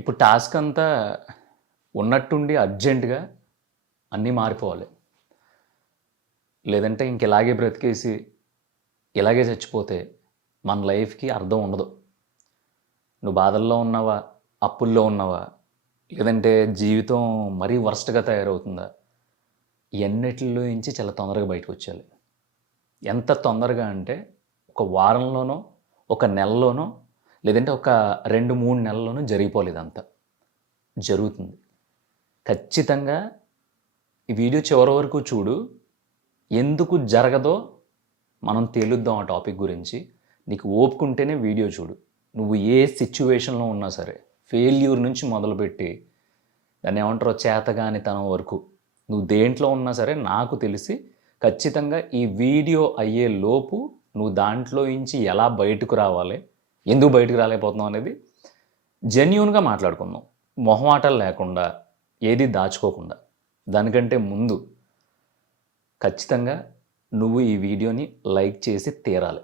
ఇప్పుడు టాస్క్ అంతా ఉన్నట్టుండి అర్జెంట్‌గా అన్నీ మారిపోవాలి. లేదంటే ఇంక ఇలాగే బ్రతికేసి, ఇలాగే చచ్చిపోతే మన లైఫ్‌కి అర్థం ఉండదు. నువ్వు బాధల్లో ఉన్నావా? అప్పుల్లో ఉన్నావా? లేదంటే జీవితం మరీ వరస్ట్‌గా తయారవుతుందా? ఇయన్నిటిలో నుంచి చాలా తొందరగా బయటకొచ్చేయాలి. ఎంత తొందరగా అంటే ఒక వారంలోనో, ఒక నెలలోనో, లేదంటే ఒక 2, 3 నెలల్లోనో జరిగిపోవాలి ఇదంతా. జరుగుతుంది. ఖచ్చితంగా ఈ వీడియో చివరి వరకు చూడు. ఎందుకు జరగదో మనం తేలుద్దాం ఆ టాపిక్ గురించి. నీకు ఓపిక ఉంటేనే వీడియో చూడు. నువ్వు ఏ సిచ్యువేషన్‌లో ఉన్నా సరే, ఫెయిల్యూర్ నుంచి మొదలుపెట్టి దాన్నేమంటారో చేతగానితనం వరకు నువ్వు దేంట్లో ఉన్నా సరే నాకు తెలిసి ఖచ్చితంగా ఈ వీడియో అయ్యే లోపు నువ్వు దాంట్లో నుంచి ఎలా బయటకు రావాలి, ఎందుకు బయటకు రాలేకపోతున్నావు అనేది జెన్యూన్‌గా మాట్లాడుకుందాం. మొహమాటాలు లేకుండా, ఏది దాచుకోకుండా. దానికంటే ముందు ఖచ్చితంగా నువ్వు ఈ వీడియోని లైక్ చేసి తీరాలి.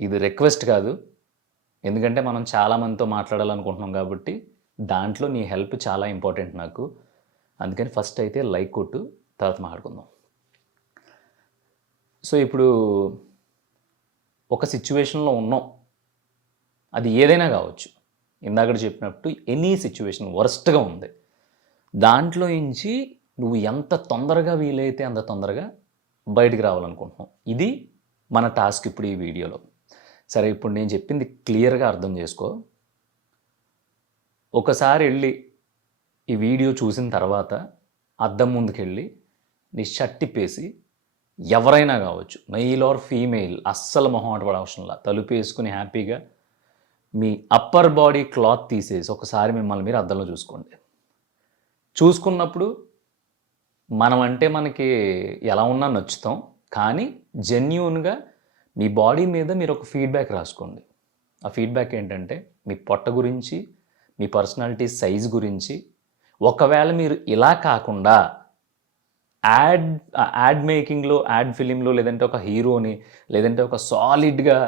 ఇది రిక్వెస్ట్ కాదు. ఎందుకంటే మనం చాలామందితో మాట్లాడాలనుకుంటున్నాం కాబట్టి దాంట్లో నీ హెల్ప్ చాలా ఇంపార్టెంట్ నాకు. అందుకని ఫస్ట్ అయితే లైక్ కొట్టు, తర్వాత మాట్లాడుకుందాం. సో ఇప్పుడు ఒక సిచ్యువేషన్లో ఉన్నాం. అది ఏదైనా కావచ్చు. ఇందాక చెప్పినట్టు ఎనీ సిచ్యువేషన్ వరస్ట్‌గా ఉంది. దాంట్లో నుంచి నువ్వు ఎంత తొందరగా వీలైతే అంత తొందరగా బయటికి రావాలనుకుంటున్నావు. ఇది మన టాస్క్ ఇప్పుడు ఈ వీడియోలో. సరే, ఇప్పుడు నేను చెప్పింది క్లియర్గా అర్థం చేసుకో. ఒకసారి వెళ్ళి ఈ వీడియో చూసిన తర్వాత అద్దం ముందుకెళ్ళి నీ షర్ట్ ఇప్పేసి, ఎవరైనా కావచ్చు, మెయిల్ ఆర్ ఫీమేల్, అస్సలు మొహమాట పడే అవసరంలా, తలుపు వేసుకుని హ్యాపీగా మీ అప్పర్ బాడీ క్లాత్ తీసేసి ఒకసారి మిమ్మల్ని మీరు అద్దంలో చూసుకోండి. చూసుకున్నప్పుడు మనం అంటే మనకి ఎలా ఉన్నా నచ్చుతాం. కానీ జెన్యూన్‌గా మీ బాడీ మీద మీరు ఒక ఫీడ్‌బ్యాక్ రాసుకోండి. ఆ ఫీడ్‌బ్యాక్ ఏంటంటే మీ పొట్ట గురించి, మీ పర్సనాలిటీ సైజ్ గురించి. ఒకవేళ మీరు ఇలా కాకుండా యాడ్ మేకింగ్‌లో, యాడ్ ఫిలింలో, లేదంటే ఒక హీరోని, లేదంటే ఒక సాలిడ్‌గా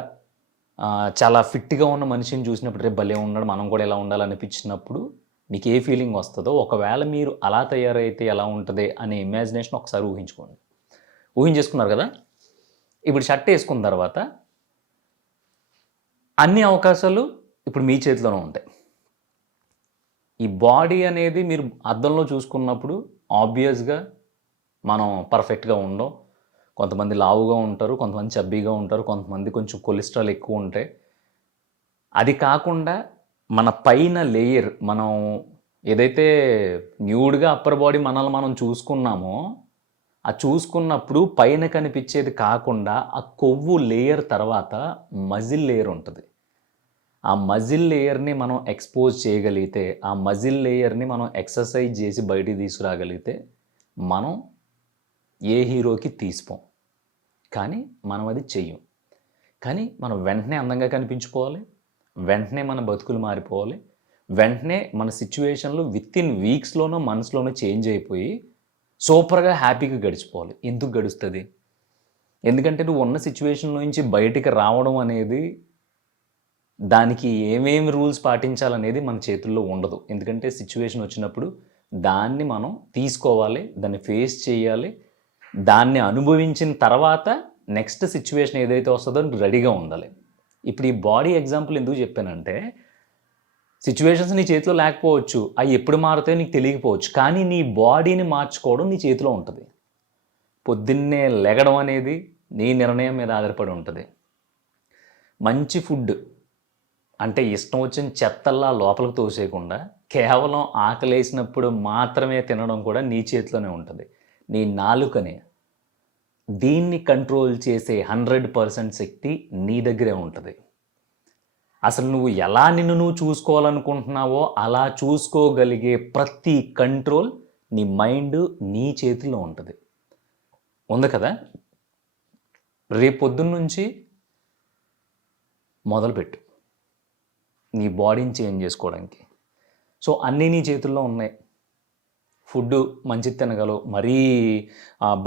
చాలా ఫిట్‌గా ఉన్న మనిషిని చూసినప్పుడు రేపు భలే ఉన్నాడు, మనం కూడా ఇలా ఉండాలనిపించినప్పుడు మీకు ఏ ఫీలింగ్ వస్తుందో, ఒకవేళ మీరు అలా తయారైతే ఎలా ఉంటుంది అనే ఇమాజినేషన్ ఒకసారి ఊహించుకోండి. ఊహించేసుకున్నారు కదా? ఇప్పుడు షర్ట్ వేసుకున్న తర్వాత అన్ని అవకాశాలు ఇప్పుడు మీ చేతిలోనే ఉంటాయి. ఈ బాడీ అనేది మీరు అద్దంలో చూసుకున్నప్పుడు ఆబ్వియస్గా మనం పర్ఫెక్ట్గా ఉండం. కొంతమంది లావుగా ఉంటారు, కొంతమంది చబ్బీగా ఉంటారు, కొంతమంది కొంచెం కొలెస్ట్రాల్ ఎక్కువ ఉంటాయి. అది కాకుండా మన పైన లేయర్, మనం ఏదైతే న్యూడ్గా అప్పర్ బాడీ మనల్ని మనం చూసుకున్నామో, ఆ చూసుకున్నప్పుడు పైన కనిపించేది కాకుండా ఆ కొవ్వు లేయర్ తర్వాత మజిల్ లేయర్ ఉంటుంది. ఆ మజిల్ లేయర్ని మనం ఎక్స్పోజ్ చేయగలిగితే, ఆ మజిల్ లేయర్ని మనం ఎక్సర్సైజ్ చేసి బయటికి తీసుకురాగలిగితే మనం ఏ హీరోకి తీసిపోం. కానీ మనం అది చెయ్యం. కానీ మనం వెంటనే అందంగా కనిపించుకోవాలి, వెంటనే మన బతుకులు మారిపోవాలి, వెంటనే మన సిచ్యువేషన్లు వితిన్ వీక్స్లోనో మంత్స్లోనో చేంజ్ అయిపోయి సూపర్గా హ్యాపీగా గడిచిపోవాలి. ఎందుకు గడుస్తుంది? ఎందుకంటే నువ్వు ఉన్న సిచ్యువేషన్లో నుంచి బయటికి రావడం అనేది, దానికి ఏమేమి రూల్స్ పాటించాలనేది మన చేతుల్లో ఉండదు. ఎందుకంటే సిచ్యువేషన్ వచ్చినప్పుడు దాన్ని మనం తీసుకోవాలి, దాన్ని ఫేస్ చేయాలి, దాన్ని అనుభవించిన తర్వాత నెక్స్ట్ సిచ్యువేషన్ ఏదైతే వస్తుందో రెడీగా ఉండాలి. ఇప్పుడు ఈ బాడీ ఎగ్జాంపుల్ ఎందుకు చెప్పానంటే, సిచ్యువేషన్స్ నీ చేతిలో లేకపోవచ్చు, అవి ఎప్పుడు మారుతాయో నీకు తెలియకపోవచ్చు, కానీ నీ బాడీని మార్చుకోవడం నీ చేతిలో ఉంటుంది. పొద్దున్నే లెగడం అనేది నీ నిర్ణయం మీద ఆధారపడి ఉంటుంది. మంచి ఫుడ్ అంటే ఇష్టం వచ్చిన చెత్తల్లా లోపలికి తోసేయకుండా కేవలం ఆకలేసినప్పుడు మాత్రమే తినడం కూడా నీ చేతిలోనే ఉంటుంది. నీ నాలుకనే, దీన్ని కంట్రోల్ చేసే 100% శక్తి నీ దగ్గరే ఉంటుంది. అసలు నువ్వు ఎలా నిన్ను నువ్వు చూసుకోవాలనుకుంటున్నావో అలా చూసుకోగలిగే ప్రతి కంట్రోల్ నీ మైండ్ నీ చేతిలో ఉంటుంది. ఉంది కదా? రేపు పొద్దున్న నుంచి మొదలుపెట్టు నీ బాడీని చేంజ్ చేసుకోవడానికి. సో అన్నీ నీ చేతుల్లో ఉన్నాయి. ఫుడ్ మంచిది తినగలవు. మరీ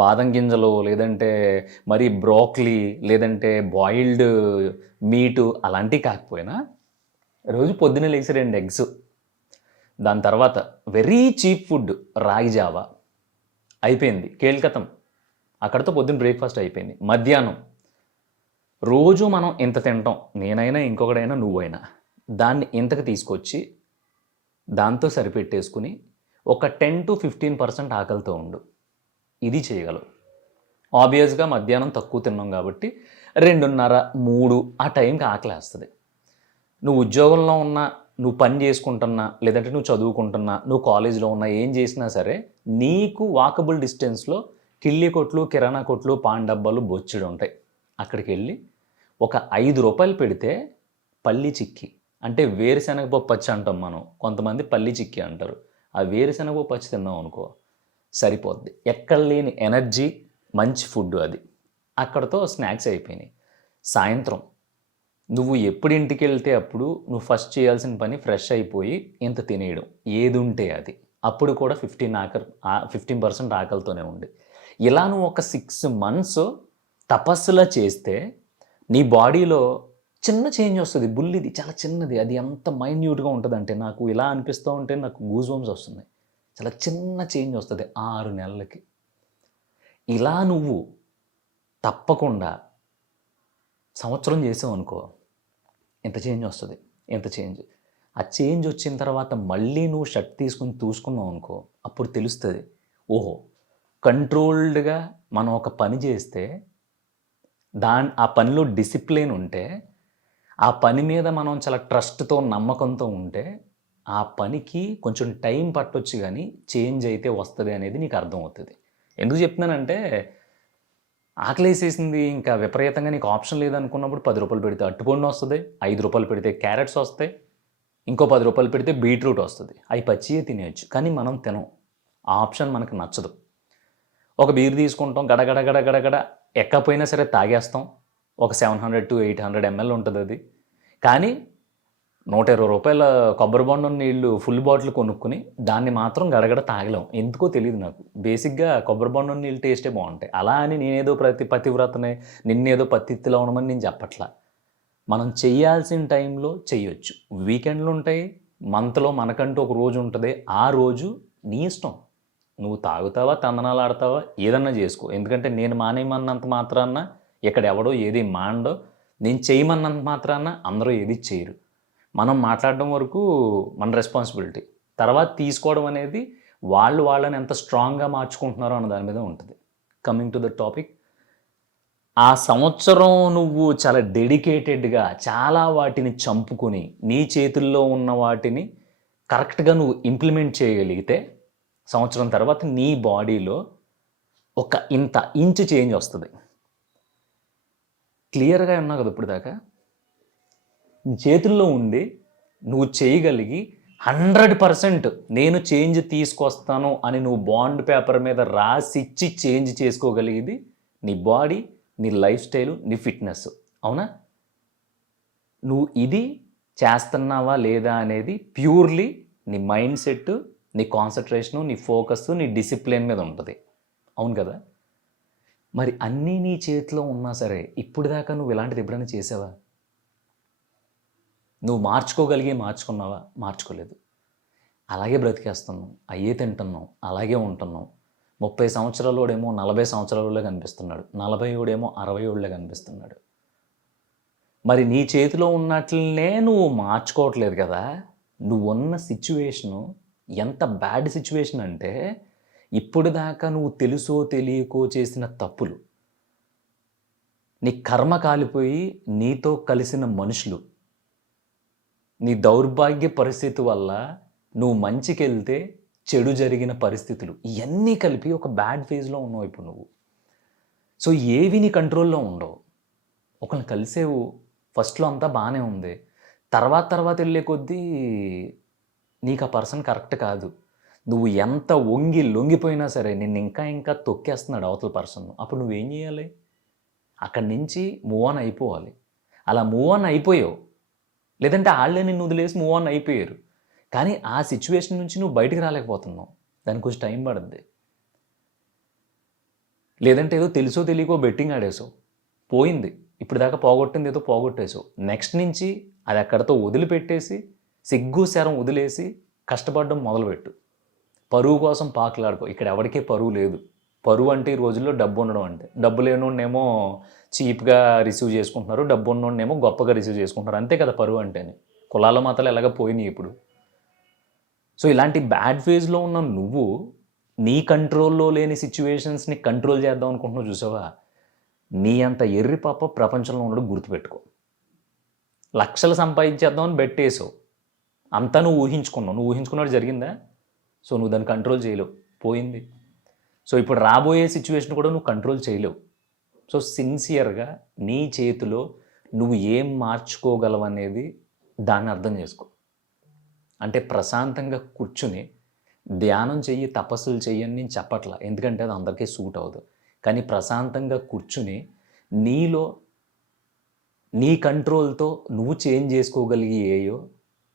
బాదం గింజలు, లేదంటే మరీ బ్రోకలీ, లేదంటే బాయిల్డ్ మీటు అలాంటివి కాకపోయినా రోజు పొద్దున్నే లేచి 2 ఎగ్స్, దాని తర్వాత వెరీ చీప్ ఫుడ్ రాగి జావా అయిపోయింది, కేల్కతం. అక్కడితో పొద్దున్న బ్రేక్ఫాస్ట్ అయిపోయింది. మధ్యాహ్నం రోజు మనం ఇంత తింటాం, నేనైనా ఇంకొకడైనా నువ్వైనా, దాన్ని ఇంతకు తీసుకొచ్చి దాంతో సరిపెట్టేసుకుని ఒక 10-15% ఆకలితో ఉండు. ఇది చేయగలవు. ఆబ్వియస్గా మధ్యాహ్నం తక్కువ తిన్నాం కాబట్టి 2:30, 3 ఆ టైంకి ఆకలేస్తుంది. నువ్వు ఉద్యోగంలో ఉన్నా, నువ్వు పని చేసుకుంటున్నా, లేదంటే నువ్వు చదువుకుంటున్నా, నువ్వు కాలేజీలో ఉన్నా, ఏం చేసినా సరే నీకు వాకబుల్ డిస్టెన్స్లో కిళ్ళి కొట్లు, కిరాణా కొట్లు, పాన్ డబ్బాలు బొచ్చుడు ఉంటాయి. అక్కడికి వెళ్ళి ఒక ₹5 పెడితే పల్లి చిక్కి, అంటే వేరుశనగపప్పు పచ్చి అంటాం మనం, కొంతమంది పల్లి చిక్కి అంటారు. ఆ వేరుశనగపప్పు పచ్చి తిన్నాం అనుకో సరిపోద్ది. ఎక్కడ లేని ఎనర్జీ, మంచి ఫుడ్ అది. అక్కడతో స్నాక్స్ అయిపోయినాయి. సాయంత్రం నువ్వు ఎప్పుడు ఇంటికి వెళ్తే అప్పుడు నువ్వు ఫస్ట్ చేయాల్సిన పని ఫ్రెష్ అయిపోయి ఇంత తినేయడం, ఏది ఉంటే అది. అప్పుడు కూడా 15% ఆకలితోనే ఉంది. ఇలా నువ్వు ఒక 6 months తపస్సులా చేస్తే నీ బాడీలో చిన్న చేంజ్ వస్తుంది. బుల్లిది చాలా చిన్నది, అది ఎంత మైన్యూట్గా ఉంటుందంటే నాకు ఇలా అనిపిస్తూ ఉంటే నాకు గూజ్ బంప్స్ వస్తున్నాయి. చాలా చిన్న చేంజ్ వస్తుంది 6 నెలలకి. ఇలా నువ్వు తప్పకుండా సంవత్సరం చేసావు అనుకో, ఎంత చేంజ్ వస్తుంది, ఎంత చేంజ్. ఆ చేంజ్ వచ్చిన తర్వాత మళ్ళీ నువ్వు షర్ట్ తీసుకుని చూసుకున్నావు అనుకో, అప్పుడు తెలుస్తుంది, ఓహో కంట్రోల్డ్గా మనం ఒక పని చేస్తే ఆ పనిలో డిసిప్లిన్ ఉంటే, ఆ పని మీద మనం చాలా ట్రస్ట్తో, నమ్మకంతో ఉంటే ఆ పనికి కొంచెం టైం పట్టొచ్చు కానీ చేంజ్ అయితే వస్తుంది అనేది నీకు అర్థమవుతుంది. ఎందుకు చెప్తున్నానంటే, ఆకలేసేసింది ఇంకా విపరీతంగా, నీకు ఆప్షన్ లేదనుకున్నప్పుడు ₹10 పెడితే అట్టుపండు వస్తుంది, ₹5 పెడితే క్యారెట్స్ వస్తాయి, ఇంకో ₹10 పెడితే బీట్రూట్ వస్తుంది. అవి పచ్చియే తినేయచ్చు, కానీ మనం తినం. ఆ ఆప్షన్ మనకు నచ్చదు. ఒక బీర్ తీసుకుంటాం, గడగడ గడగడగడ ఎక్కపోయినా సరే తాగేస్తాం. ఒక 700-800 ml ఉంటుంది అది. కానీ ₹120 కొబ్బరి బొండం నీళ్ళు ఫుల్ బాటిల్ కొనుక్కుని దాన్ని మాత్రం గడగడ తాగలేం. ఎందుకో తెలియదు నాకు. బేసిక్గా కొబ్బరి బొండం నీళ్ళు టేస్టే బాగుంటాయి. అలా అని నేనేదో పతివ్రతనే, నిన్నేదో పత్తిత్తిలో ఉండమని నేను చెప్పట్లా. మనం చెయ్యాల్సిన టైంలో చెయ్యొచ్చు. వీకెండ్లు ఉంటాయి, మంత్లో మనకంటూ ఒక రోజు ఉంటుంది. ఆ రోజు నీ ఇష్టం. నువ్వు తాగుతావా, తందనాలు ఆడతావా, ఏదన్నా చేసుకో. ఎందుకంటే నేను మానేయమన్నంత మాత్రాన ఇక్కడ ఎవడో ఏది మాండో, నేను చేయమన్నంత మాత్రాన అందరూ ఏది చేయరు. మనం మాట్లాడడం వరకు మన రెస్పాన్సిబిలిటీ. తర్వాత తీసుకోవడం అనేది వాళ్ళని ఎంత స్ట్రాంగ్గా మార్చుకుంటున్నారో అన్న దాని మీద ఉంటుంది. కమింగ్ టు ద టాపిక్, ఆ సంవత్సరం నువ్వు చాలా డెడికేటెడ్గా చాలా వాటిని చంపుకొని నీ చేతుల్లో ఉన్న వాటిని కరెక్ట్గా నువ్వు ఇంప్లిమెంట్ చేయగలిగితే సంవత్సరం తర్వాత నీ బాడీలో ఒక ఇంచ్ చేంజ్ వస్తుంది. క్లియర్గా ఉన్నావు కదా ఇప్పుడు దాకా? నీ చేతుల్లో ఉండి నువ్వు చేయగలిగి 100% నేను చేంజ్ తీసుకొస్తాను అని నువ్వు బాండ్ పేపర్ మీద రాసిచ్చి చేంజ్ చేసుకోగలిగేది నీ బాడీ, నీ లైఫ్ స్టైలు, నీ ఫిట్నెస్. అవునా? నువ్వు ఇది చేస్తున్నావా లేదా అనేది ప్యూర్లీ నీ మైండ్ సెట్, నీ కాన్సన్ట్రేషను, నీ ఫోకస్, నీ డిసిప్లిన్ మీద ఉంటుంది. అవును కదా? మరి అన్నీ నీ చేతిలో ఉన్నా సరే ఇప్పుడు దాకా నువ్వు ఇలాంటిది ఎప్పుడైనా చేసావా? నువ్వు మార్చుకున్నావా? మార్చుకోలేదు. అలాగే బ్రతికేస్తున్నావు, అయ్యే తింటున్నావు, అలాగే ఉంటున్నావు. 30 సంవత్సరాలోడేమో 40 సంవత్సరాలలో కనిపిస్తున్నాడు, 40 60 కనిపిస్తున్నాడు. మరి నీ చేతిలో ఉన్నట్లనే నువ్వు మార్చుకోవట్లేదు కదా. నువ్వు ఉన్న సిచ్యువేషను ఎంత బ్యాడ్ సిచ్యువేషన్ అంటే, ఇప్పుడు దాకా నువ్వు తెలుసో తెలియకో చేసిన తప్పులు, నీ కర్మ కాలిపోయి నీతో కలిసిన మనుషులు, నీ దౌర్భాగ్య పరిస్థితి వల్ల నువ్వు మంచికి వెళ్తే చెడు జరిగిన పరిస్థితులు, ఇవన్నీ కలిపి ఒక బ్యాడ్ ఫేజ్లో ఉన్నావు ఇప్పుడు నువ్వు. సో ఏవి నీ కంట్రోల్లో ఉండవు. ఒకరిని కలిసేవు, ఫస్ట్లో అంతా బాగానే ఉంది, తర్వాత వెళ్ళే కొద్దీ నీకు ఆ పర్సన్ కరెక్ట్ కాదు. నువ్వు ఎంత లొంగిపోయినా సరే నిన్ను ఇంకా తొక్కేస్తున్నాడు అవతల పర్సన్. అప్పుడు నువ్వేం చేయాలి? అక్కడి నుంచి మూవ్ ఆన్ అయిపోవాలి. అలా మూవ్ ఆన్ అయిపోయావు, లేదంటే వాళ్ళే నిన్ను వదిలేసి మూవ్ ఆన్ అయిపోయారు, కానీ ఆ సిచ్యువేషన్ నుంచి నువ్వు బయటికి రాలేకపోతున్నావు. దానికి కొంచెం టైం పడుద్ది. లేదంటే ఏదో తెలుసో తెలియకో బెట్టింగ్ ఆడేసావు, పోయింది. ఇప్పుడు దాకా పోగొట్టింది ఏదో పోగొట్టేసావు. నెక్స్ట్ నుంచి అది అక్కడితో వదిలిపెట్టేసి, సిగ్గు శరం వదిలేసి కష్టపడడం మొదలుపెట్టు. పరువు కోసం పాకులాడుకో. ఇక్కడ ఎవరికీ పరువు లేదు. పరువు అంటే ఈ రోజుల్లో డబ్బు ఉండడం అంటే. డబ్బు లేనోడినేమో చీప్గా రిసీవ్ చేసుకుంటున్నారు, డబ్బు ఉన్నోడినేమో గొప్పగా రిసీవ్ చేసుకుంటున్నారు. అంతే కదా పరువు అంటేనే. కులాల మతాలు ఎలాగ పోయినాయి ఇప్పుడు. సో ఇలాంటి బ్యాడ్ ఫేజ్లో ఉన్న నువ్వు నీ కంట్రోల్లో లేని సిచ్యువేషన్స్ని కంట్రోల్ చేద్దాం అనుకుంటున్నావు చూసావా, నీ అంత ఎర్రి పాప ప్రపంచంలో ఉండడం గుర్తుపెట్టుకో. లక్షలు సంపాదించేద్దామని బెట్టేసావు, అంతా నువ్వు ఊహించుకున్నావు. నువ్వు ఊహించుకున్నట్టు జరిగిందా? సో నువ్వు దాన్ని కంట్రోల్ చేయలేవు, పోయింది. సో ఇప్పుడు రాబోయే సిచ్యువేషన్ కూడా నువ్వు కంట్రోల్ చేయలేవు. సో సిన్సియర్గా నీ చేతిలో నువ్వు ఏం మార్చుకోగలవు అనేది దాన్ని అర్థం చేసుకో. అంటే ప్రశాంతంగా కూర్చుని ధ్యానం చెయ్యి, తపస్సులు చెయ్యని నేను చెప్పట్లా, ఎందుకంటే అది అందరికీ సూట్ అవ్వదు. కానీ ప్రశాంతంగా కూర్చుని నీలో నీ కంట్రోల్తో నువ్వు చేంజ్ చేసుకోగలిగేయో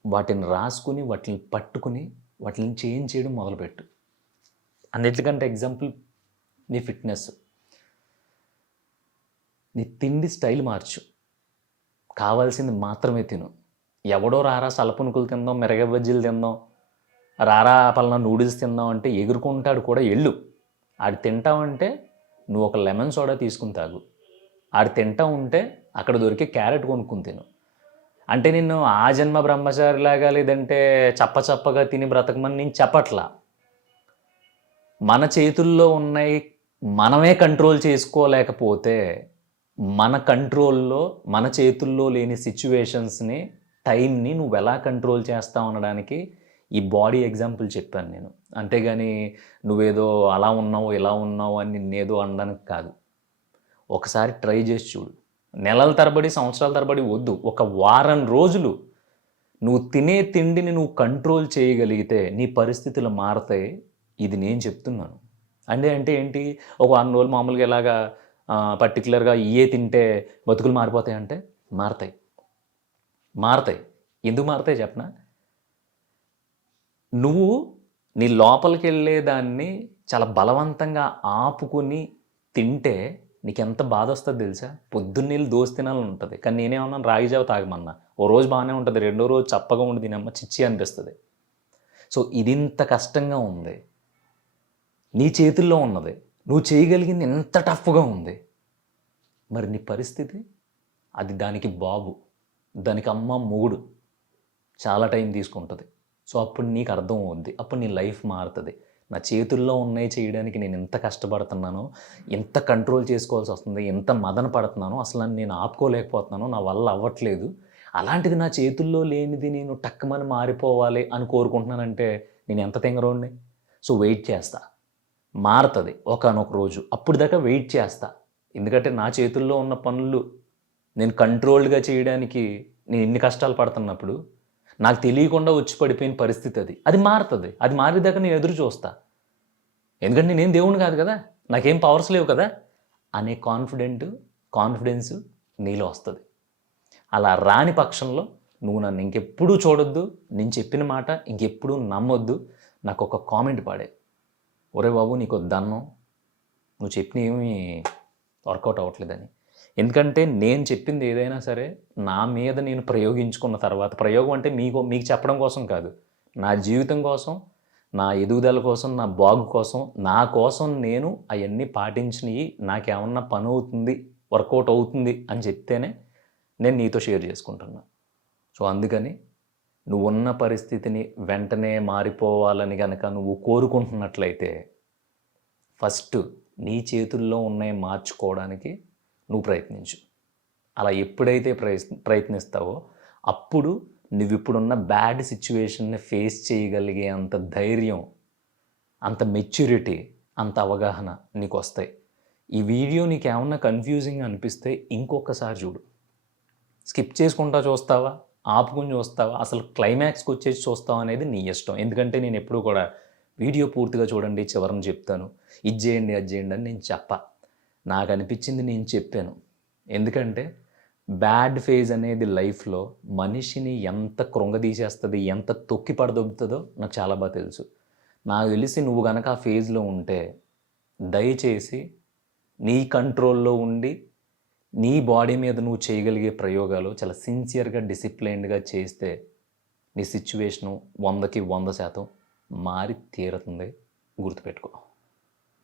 వాటిని రాసుకుని వాటిని పట్టుకుని వాటిని చేంజ్ చేయడం మొదలుపెట్టు. అన్నిటికంటే ఎగ్జాంపుల్ నీ ఫిట్నెస్. నీ తిండి స్టైల్ మార్చు, కావాల్సింది మాత్రమే తిను. ఎవడో రారా సలపునుకులు తిందాం, మిరగ బజ్జీలు తిందాం, రారా పలానా నూడిల్స్ తిందాం అంటే ఎగురుకుంటాడు కూడా. ఎళ్ళు, ఆడు తింటావంటే నువ్వు ఒక లెమన్ సోడా తీసుకుని తాగు. ఆడు తింటా ఉంటే అక్కడ దొరికే క్యారెట్ కొనుక్కుని తిను. అంటే నిన్ను ఆ జన్మ బ్రహ్మచారిలాగా లేదంటే చప్పగా తిని బ్రతకమని నేను చెప్పట్లా. మన చేతుల్లో ఉన్నాయి, మనమే కంట్రోల్ చేసుకోలేకపోతే మన కంట్రోల్లో మన చేతుల్లో లేని సిచ్యువేషన్స్ని, టైంని నువ్వు ఎలా కంట్రోల్ చేస్తావు అనడానికి ఈ బాడీ ఎగ్జాంపుల్ చెప్పాను నేను. అంతేగాని నువ్వేదో అలా ఉన్నావు ఇలా ఉన్నావు అని నిన్నేదో అనడానికి కాదు. ఒకసారి ట్రై చేసి చూడు. నెలల తరబడి సంవత్సరాల తరబడి వద్దు, ఒక వారం రోజులు నువ్వు తినే తిండిని నువ్వు కంట్రోల్ చేయగలిగితే నీ పరిస్థితులు మారతాయి. ఇది నేను చెప్తున్నాను. అంటే ఏంటి, ఒక 1 రోజులు మామూలుగా ఇలాగా పర్టికులర్గా ఇయే తింటే బతుకులు మారిపోతాయి అంటే మారతాయి. ఎందుకు మారతాయి చెప్పనా? నువ్వు నీ లోపలికి వెళ్ళేదాన్ని చాలా బలవంతంగా ఆపుకుని తింటే నీకు ఎంత బాధ వస్తుంది తెలుసా? పొద్దున్నీళ్ళు దోశ తినాలని ఉంటుంది, కానీ నేనేమన్నా రాగిజావ తాగమన్నా ఓ రోజు బాగానే ఉంటుంది, రెండో రోజు చప్పగా ఉండి తినమ్మ చిచ్చి అనిపిస్తుంది. సో ఇది ఇంత కష్టంగా ఉంది, నీ చేతుల్లో ఉన్నది, నువ్వు చేయగలిగింది ఎంత టఫ్గా ఉంది. మరి నీ పరిస్థితి అది దానికి బాబు, దానికి అమ్మ మొగుడు, చాలా టైం తీసుకుంటుంది. సో అప్పుడు నీకు అర్థం అవుద్ది, అప్పుడు నీ లైఫ్ మారుతుంది. నా చేతుల్లో ఉన్నాయి చేయడానికి నేను ఎంత కష్టపడుతున్నానో, ఎంత కంట్రోల్ చేసుకోవాల్సి వస్తుంది, ఎంత మదన పడుతున్నానో, అసలు నేను ఆపుకోలేకపోతున్నానో, నా వల్ల అవ్వట్లేదు. అలాంటిది నా చేతుల్లో లేనిది నేను టక్కుమని మారిపోవాలి అని కోరుకుంటున్నానంటే నేను ఎంత తెంగరోడిని. సో వెయిట్ చేస్తా, మారుతుంది ఒకానొక రోజు. అప్పుడు దాకా వెయిట్ చేస్తా, ఎందుకంటే నా చేతుల్లో ఉన్న పనులు నేను కంట్రోల్డ్గా చేయడానికి నేను ఇన్ని కష్టాలు పడుతున్నప్పుడు నాకు తెలియకుండా వచ్చి పడిపోయిన పరిస్థితి అది మారుతుంది. అది మారేదాకా నేను ఎదురు చూస్తా, ఎందుకంటే నేనేం దేవుని కాదు కదా, నాకేం పవర్స్ లేవు కదా అనే కాన్ఫిడెన్స్ నీలో వస్తుంది. అలా రాని పక్షంలో నువ్వు నన్ను ఇంకెప్పుడూ చూడొద్దు, నేను చెప్పిన మాట ఇంకెప్పుడూ నమ్మొద్దు. నాకు ఒక కామెంట్ పాడే, ఒరే బాబు నీకు దన్నం, నువ్వు చెప్పిన ఏమీ వర్కౌట్ అవ్వట్లేదని. ఎందుకంటే నేను చెప్పింది ఏదైనా సరే నా మీద నేను ప్రయోగించుకున్న తర్వాత, ప్రయోగం అంటే మీకు చెప్పడం కోసం కాదు, నా జీవితం కోసం, నా ఎదుగుదల కోసం, నా బాగు కోసం, నా కోసం నేను అవన్నీ పాటించినవి నాకేమన్నా పని అవుతుంది, వర్కౌట్ అవుతుంది అని చెప్తేనే నేను నీతో షేర్ చేసుకుంటున్నా. సో అందుకని నువ్వు ఉన్న పరిస్థితిని వెంటనే మారిపోవాలని కనుక నువ్వు కోరుకుంటున్నట్లయితే ఫస్ట్ నీ చేతుల్లో ఉన్నాయి మార్చుకోవడానికి నువ్వు ప్రయత్నించు. అలా ఎప్పుడైతే ప్రయత్నిస్తావో అప్పుడు నువ్వు ఇప్పుడున్న బ్యాడ్ సిచ్యువేషన్ని ఫేస్ చేయగలిగే అంత ధైర్యం, అంత మెచ్యూరిటీ, అంత అవగాహన నీకు వస్తాయి. ఈ వీడియో నీకు ఏమన్నా కన్ఫ్యూజింగ్ అనిపిస్తే ఇంకొకసారి చూడు. స్కిప్ చేసుకుంటా చూస్తావా, ఆపుకుని చూస్తావా, అసలు క్లైమాక్స్కి వచ్చేసి చూస్తావా అనేది నీ ఇష్టం. ఎందుకంటే నేను ఎప్పుడూ కూడా వీడియో పూర్తిగా చూడండి చివరిని చెప్తాను, ఇది చేయండి అది చేయండి అని నేను నాకు అనిపించింది నేను చెప్పాను. ఎందుకంటే బ్యాడ్ ఫేజ్ అనేది లైఫ్లో మనిషిని ఎంత కృంగదీసేస్తుంది, ఎంత తొక్కి పడదొబ్బుతుందో నాకు చాలా బాగా తెలుసు. నాకు తెలిసి నువ్వు కనుక ఆ ఫేజ్లో ఉంటే దయచేసి నీ కంట్రోల్లో ఉండి నీ బాడీ మీద నువ్వు చేయగలిగే ప్రయోగాలు చాలా సిన్సియర్గా డిసిప్లైన్డ్గా చేస్తే నీ సిచ్యువేషను 100కి 100% మారి తీరుతుంది. గుర్తుపెట్టుకో.